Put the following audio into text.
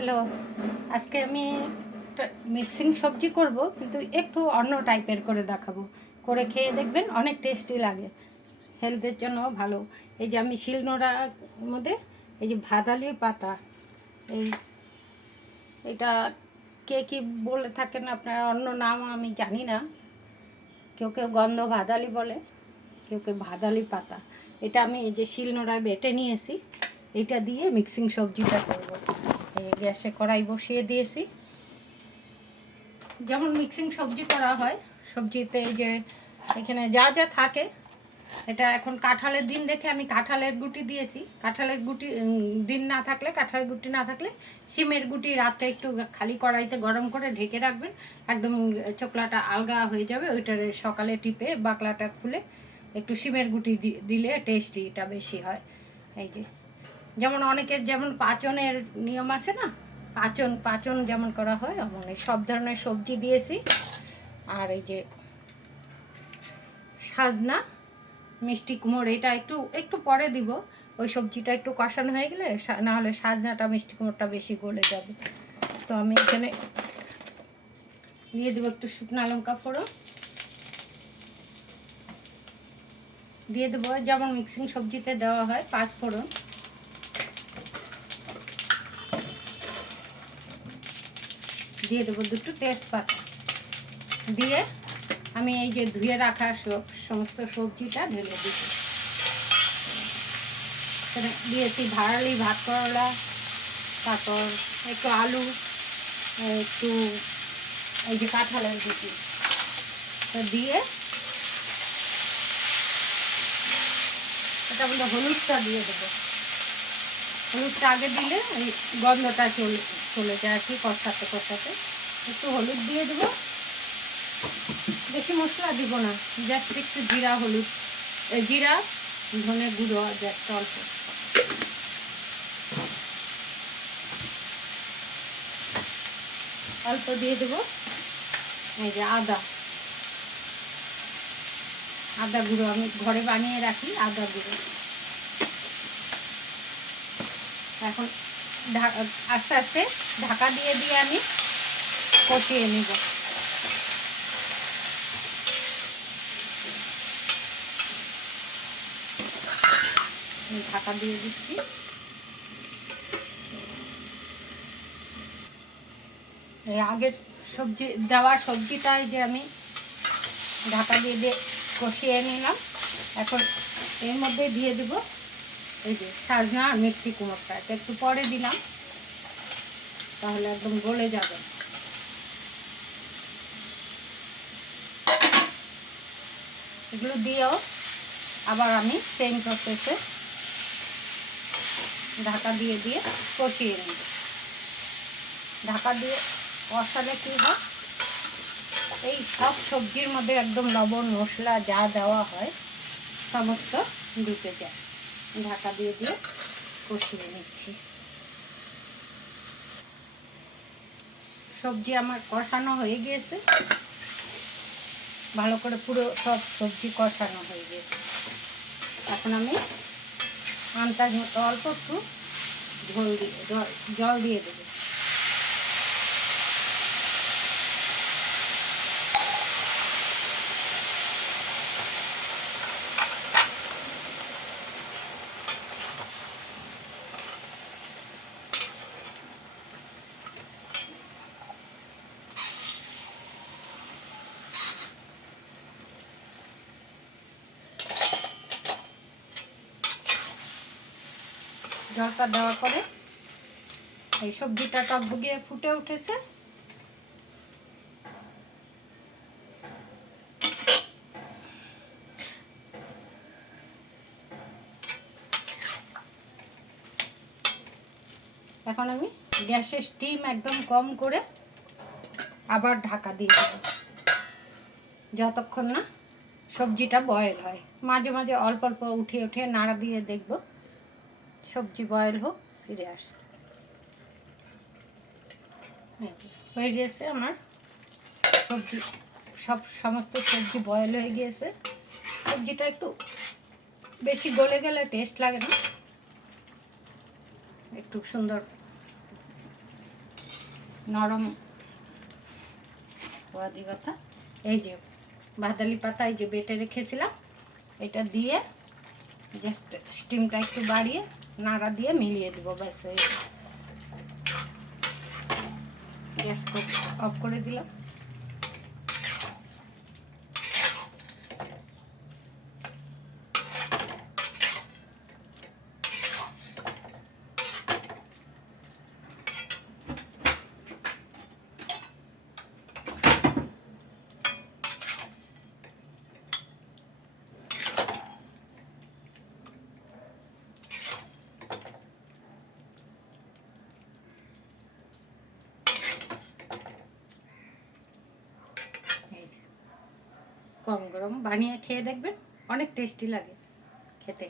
Hello, আজকে আমি একটা মিক্সিং সবজি করব, কিন্তু একটু অন্য টাইপের করে দেখাবো। করে খেয়ে দেখবেন, অনেক টেস্টি লাগে, হেলথের জন্য ভালো। এই যে আমি শিলনোড়ার মধ্যে এই যে ভাদালি পাতা, এই এটা কে কী বলে থাকেন আপনার, অন্য নাম আমি জানি না। কেউ কেউ গন্ধ ভাদালি বলে, কেউ কেউ ভাদালি পাতা। এটা আমি এই যে শিলনোড়ায় বেটে নিয়েছি, এটা দিয়ে মিক্সিং সবজিটা করব। এই গ্যাসে কড়াই বসিয়ে দিয়েছি। যেমন মিক্সিং সবজি করা হয়, সবজিতে এই যে এখানে যা যা থাকে, এটা এখন কাঁঠালের দিন দেখে আমি কাঁঠালের গুটি দিয়েছি। কাঁঠালের গুটি দিন না থাকলে, কাঁঠালের গুটি না থাকলে শিমের গুটি রাতে একটু খালি কড়াইতে গরম করে ঢেকে রাখবেন, একদম চোকলাটা আলগা হয়ে যাবে। ওইটার সকালে টিপে বাকলাটা খুলে একটু শিমের গুটি দিলে টেস্টিটা বেশি হয়। এই যে যেমন অনেকের যেমন পাচনের নিয়ম আছে না, পাচন যেমন করা হয়, মানে সব ধরনের সবজি দিয়েছি। আর এই যে সাজনা, মিষ্টি কুমড়ো, এটা একটু একটু পরে দিব। ওই সবজিটা একটু কষানো হয়ে গেলে, না হলে সাজনাটা মিষ্টি কুমড়োটা বেশি গলে যাবে। তো আমি এখানে দিয়ে দেবো একটু শুকনো লঙ্কা ফোড়ন, দিয়ে দেবো যেমন মিক্সিং সবজিতে দেওয়া হয় 5 ফোড়ন, দিয়ে দেবো 2টো তেজপাতা, দিয়ে আমি এই যে ধুয়ে রাখা সমস্ত সবজিটা ঢেলে দিচ্ছি। দিয়েছি ভাড়ালি ভাত করলা, তারপর একটু আলু, একটু এই যে কাঁঠালের গুটি, তো দিয়ে এটা আমরা হলুদটা দিয়ে দেবো। হলুদটা আগে দিলে এই গন্ধটা চলে যায় আর কি, কষাতে কষাতে। একটু হলুদ দিয়ে দেবো, বেশি মশলা দিব না, জাস্ট একটু জিরা, হলুদ, জিরা, ধনে গুঁড়ো জাস্ট অল্প, অল্প দিয়ে দেবো। এই যে আদা গুঁড়ো আমি ঘরে বানিয়ে রাখি, আদা গুঁড়ো। এখন আস্তে আস্তে ঢাকা দিয়ে দিয়ে আমি কষিয়ে নেব। ঢাকা দিয়ে দিচ্ছি। এই আগের সবজি দেওয়া সবজিটাই যে আমি ঢাকা দিয়ে দিয়ে কষিয়ে নিলাম। এখন এর মধ্যে দিয়ে দেব এই যে সাজনা আর মিষ্টি কুমড়োটা, এটা একটু পরে দিলাম, তাহলে একদম গলে যাবে। এগুলো দিয়েও আবার আমি সেম প্রসেসে ঢাকা দিয়ে দিয়ে কষিয়ে নেব। ঢাকা দিয়ে কষালে কী হয়, এই সব সবজির মধ্যে একদম লবণ মশলা যা দেওয়া হয় সমস্ত ঢুকে যায়। ঢাকা দিয়ে দিয়ে কষিয়ে নিচ্ছি। সবজি আমার কষানো হয়ে গিয়েছে, ভালো করে পুরো সব সবজি কষানো হয়ে গেছে। এখন আমি আন্দাজ মতো অল্প একটু জল দিয়ে দেবো। জলটা দেওয়ার পরে এই সবজিটা টকবগিয়ে ফুটে উঠেছে। এখন আমি গ্যাসের স্টিম একদম কম করে আবার ঢাকা দিয়ে দেব, যতক্ষণ না সবজিটা বয়েল হয়। মাঝে মাঝে অল্প অল্প উঠিয়ে উঠিয়ে নাড়া দিয়ে দেখব সবজি বয়েল হোক, ফিরে আসে। হয়ে গেছে আমার সবজি, সমস্ত সবজি বয়েল হয়ে গিয়েছে। সবজিটা একটু বেশি গলে গেলে টেস্ট লাগে না, একটু সুন্দর নরম পোয়াদি কথা। এই যে বাদালি পাতা এই যে বেটে রেখেছিলাম, এটা দিয়ে জাস্ট স্টিমটা একটু বাড়িয়ে নাড়া দিয়ে মিলিয়ে দেবো, ব্যাস। গ্যাস অফ করে দিলাম। গরম গরম বানিয়ে খেয়ে দেখবেন, অনেক টেস্টি লাগে খেতে।